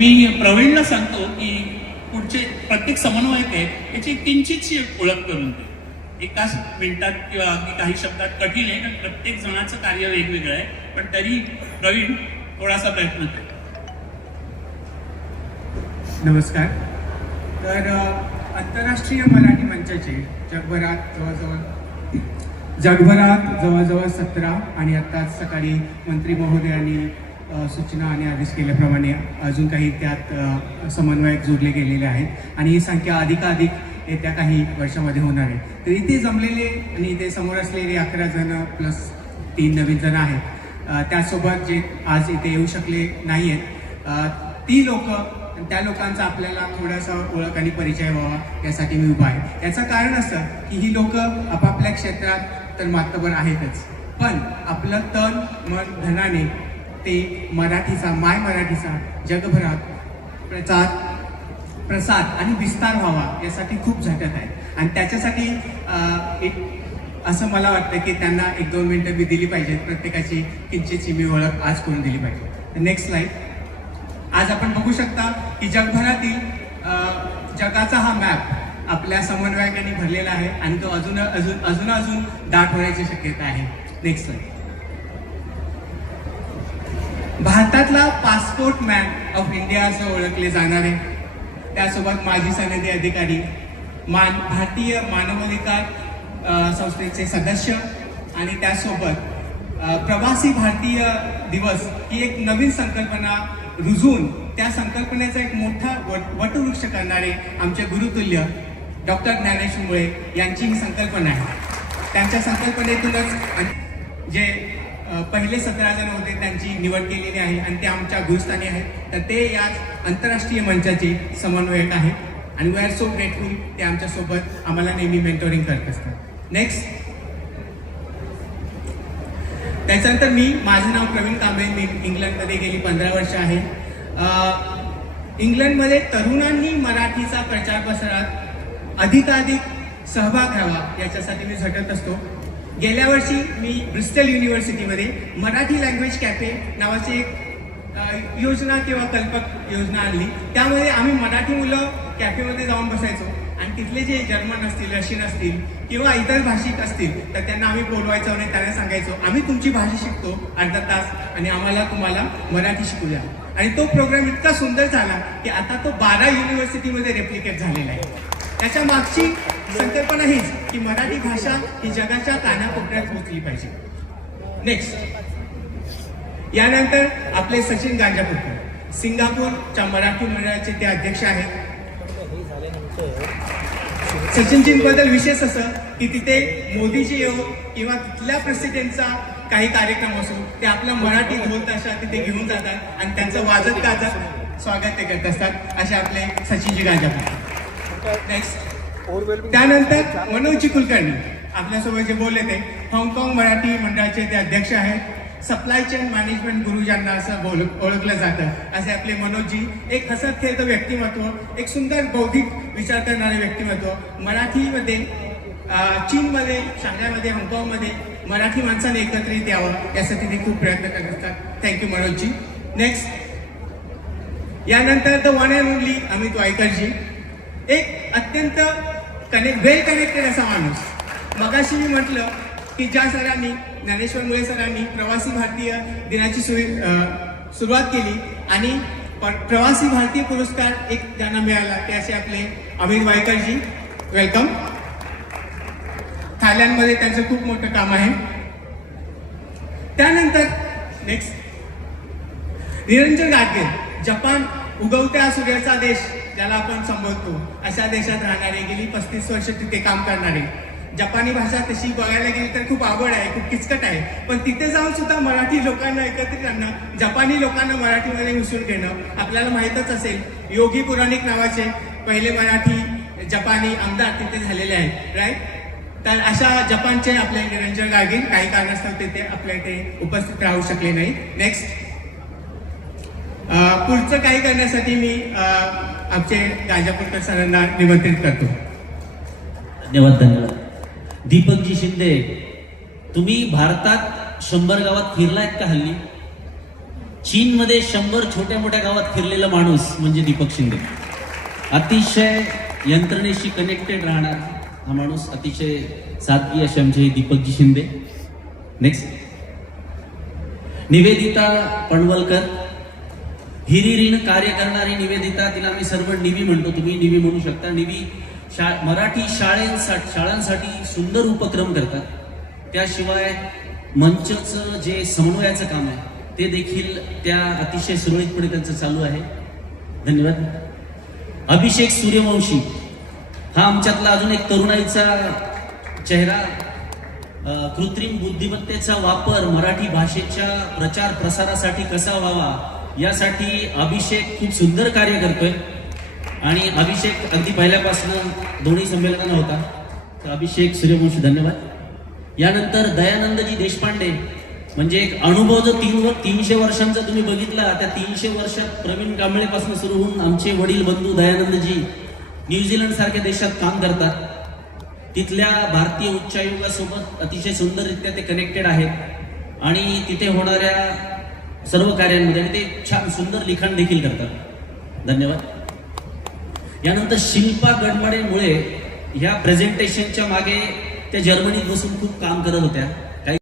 मी प्रवीणला सांगतो की पुढचे प्रत्येक समन्वयक आहे याची किंचितशी ओळख करून दे. एकाच मिनिटात किंवा काही शब्दात कठीण आहे कारण प्रत्येक जणाचं कार्य वेगवेगळं आहे पण तरी प्रवीण थोडासा प्रयत्न कर. नमस्कार. तर आंतरराष्ट्रीय मराठी मंचाचे जगभरात जवळजवळ जगभरात जवळजवळ सतरा आणि आत्ताच सकाळी मंत्री महोदयांनी सूचना आणि आदेश केल्याप्रमाणे अजून काही त्यात समन्वयक जोडले गेलेले आहेत. आणि ही संख्या अधिकाधिक येत्या काही वर्षामध्ये होणार आहे. तर इथे जमलेले आणि इथे समोर असलेले अकरा जण प्लस तीन नवीन जण आहेत. त्यासोबत जे आज इथे येऊ शकले नाही आहेत ती लोक त्या लोकांचा आपल्याला थोडासा ओळख आणि परिचय व्हावा यासाठी मी उभा आहे. याचं कारण असं की ही लोक आपापल्या क्षेत्रात तर मातबर आहेतच. पण आपलं तन मन धनाने ते मराठीचा माय मराठीचा जगभरात प्रचार प्रसार आणि विस्तार व्हावा यासाठी खूप झटत आहे. आणि त्याच्यासाठी एक असं मला वाटतं की त्यांना एक दोन मिनटं मी दिली पाहिजेत. प्रत्येकाची किंचितची मी ओळख आज करून दिली पाहिजे. नेक्स्ट स्लाइड आज आपण बघू शकता की जगभरातील जगाचा हा मॅप आपल्या समन्वयकांनी भरलेला आहे आणि तो अजून अजून अजून अजून दाट होण्याची शक्यता आहे. नेक्स्ट स्लाइड भारतातला पासपोर्ट मॅन ऑफ इंडिया असं ओळखले जाणारे त्यासोबत माजी सनदी अधिकारी मान भारतीय मानवाधिकार संस्थेचे सदस्य आणि त्यासोबत प्रवासी भारतीय दिवस ही एक नवीन संकल्पना रुजून त्या संकल्पनेचा एक मोठा वट वटवृक्ष करणारे आमचे गुरुतुल्य डॉक्टर ज्ञानेश मुळे यांची ही संकल्पना आहे. त्यांच्या संकल्पनेतूनच जे पहिले सतरा जण होते त्यांची निवड केलेली आहे आणि ते आमच्या गुरुस्थानी आहेत. तर ते याच आंतरराष्ट्रीय मंचाचे समन्वयक आहेत आणि वी आर सो ग्रेटफुल ते आमच्यासोबत आम्हाला नेहमी मेंटोरिंग करत असतात. नेक्स्ट त्याच्यानंतर मी माझं नाव प्रवीण कांबळे मी इंग्लंडमध्ये गेली पंधरा वर्ष आहे. इंग्लंडमध्ये तरुणांनी मराठीचा प्रचार प्रसारात अधिकाधिक सहभाग घ्यावा याच्यासाठी मी झटत असतो. गेल्या वर्षी मी ब्रिस्टल युनिव्हर्सिटीमध्ये मराठी लँग्वेज कॅफे नावाची एक योजना किंवा कल्पक योजना आणली. त्यामध्ये आम्ही मराठी मुलं कॅफेमध्ये जाऊन बसायचो. आणि तिथले जे जर्मन असतील रशियन असतील किंवा इतर भाषिक असतील तर त्यांना आम्ही बोलवायचो आणि त्यांना सांगायचो आम्ही तुमची भाषा शिकतो अर्धा तास आणि आम्हाला तुम्हाला मराठी शिकू द्या आणि तो प्रोग्राम इतका सुंदर झाला की आता तो बारा युनिव्हर्सिटीमध्ये रेप्लिकेट झालेला आहे. त्याच्या मागची संकल्पना हीच की मराठी भाषा ही जगाच्या कानाकोपऱ्यात पोहोचली पाहिजे. नेक्स्ट यानंतर आपले सचिन गांजापूरकर. सिंगापूरच्या मराठी मंडळाचे ते अध्यक्ष आहेत. सचिनजींबद्दल विशेष असं की तिथे मोदीजी येऊ किंवा तिथल्या प्रेसिडेंटचा काही कार्यक्रम असो ते आपला मराठी ढोल ताशा तिथे घेऊन जातात आणि त्यांचं वाजत गाजत स्वागत ते करत असतात असे आपले सचिनजी गांजापूरकर. नेक्स्ट त्यानंतर मनोजजी कुलकर्णी आपल्यासोबत जे बोलले ते हाँगकाँग मराठी मंडळाचे ते अध्यक्ष आहेत. सप्लाय चेन मॅनेजमेंट गुरु ज्यांना असं बोल ओळखलं जातं. असे आपले मनोजजी एक हसत खेळतं व्यक्तिमत्व एक सुंदर बौद्धिक विचार करणारे व्यक्तिमत्व. मराठीमध्ये चीनमध्ये शांघायमध्ये हाँगकाँगमध्ये मराठी माणसाने एकत्रित यावं यासाठी ते खूप प्रयत्न करत असतात. Thank you Manojji. नेक्स्ट यानंतर the one and only Amit Waikarji. एक अत्यंत कनेक्ट वेल कनेक्टेड असा माणूस. मगाशी मी म्हटलं की ज्या सरांनी ज्ञानेश्वर मुळे सरांनी प्रवासी भारतीय दिनाची सुरू अं, सुरुवात केली आणि प्रवासी भारतीय पुरस्कार एक ज्यांना मिळाला ते असे आपले अमित वायकरजी. वेलकम थायलंडमध्ये त्यांचं खूप मोठं काम आहे. त्यानंतर नेक्स्ट निरंजन गाडगे जपान उगवत्या सूर्याचा देश. ज्याला आपण संबोधतो अशा देशात राहणारे गेली पस्तीस वर्ष तिथे काम करणारे. जपानी भाषा तशी बघायला गेली तर खूप आवड आहे खूप किचकट आहे. पण तिथे जाऊन सुद्धा मराठी लोकांना एकत्रित आणणं जपानी लोकांना मराठीमध्ये मिसळून घेणं आपल्याला माहीतच असेल. योगी पुराणिक नावाचे पहिले मराठी जपानी आमदार तिथे झालेले आहेत राईट तर अशा जपानचे आपले निरंजन गाडगे काही कारणास्तव तिथे आपल्या इथे उपस्थित राहू शकले नाही नेक्स्ट पुढचं काही करण्यासाठी मी अं, आमचे राजापूरकर सरांना निमंत्रित करतो. धन्यवाद धन्यवाद. दीपकजी शिंदे तुम्ही भारतात शंभर गावात फिरलायत का हल्ली? चीनमध्ये शंभर छोट्या मोठ्या गावात फिरलेला माणूस म्हणजे दीपक शिंदे. अतिशय यंत्रणेशी कनेक्टेड राहणार हा माणूस अतिशय सादगी असे आमचे दीपकजी शिंदे. नेक्स्ट निवेदिता पणवलकर हिरिरीनं कार्य करणारी निवेदिता तिला आम्ही सर्व निवी म्हणतो. तुम्ही निवी म्हणू शकता. निवी शा मराठी शाळेंसाठी शाळांसाठी सुंदर उपक्रम करतात. त्याशिवाय मंचचं जे समन्वयाचं काम आहे ते देखील त्या अतिशय सुरळीतपणे त्यांचं चालू आहे. धन्यवाद. अभिषेक सूर्यवंशी हा आमच्यातला अजून एक तरुणाईचा चेहरा. कृत्रिम बुद्धिमत्तेचा वापर मराठी भाषेच्या प्रचार प्रसारासाठी कसा व्हावा यासाठी अभिषेक खूप सुंदर कार्य करतोय. आणि अभिषेक अगदी पहिल्यापासून दोन्ही संमेलनाला होता. तर अभिषेक सूर्यवंशी धन्यवाद. यानंतर दयानंदजी देशपांडे म्हणजे एक अनुभव जो तीन तीनशे वर्षांचा तुम्ही बघितला त्या तीनशे वर्षात प्रवीण कांबळेपासून सुरू होऊन आमचे वडील बंधू दयानंदजी न्यूझीलंड सारख्या देशात काम करतात. तिथल्या भारतीय उच्चायोगासोबत अतिशय सुंदररित्या ते कनेक्टेड आहेत. आणि तिथे होणाऱ्या सर्व कार्यांमध्ये आणि ते छान सुंदर लिखाण देखील करतात. धन्यवाद. यानंतर शिल्पा गडमाडेमुळे ह्या प्रेझेंटेशनच्या मागे त्या जर्मनीत बसून खूप काम करत होत्या.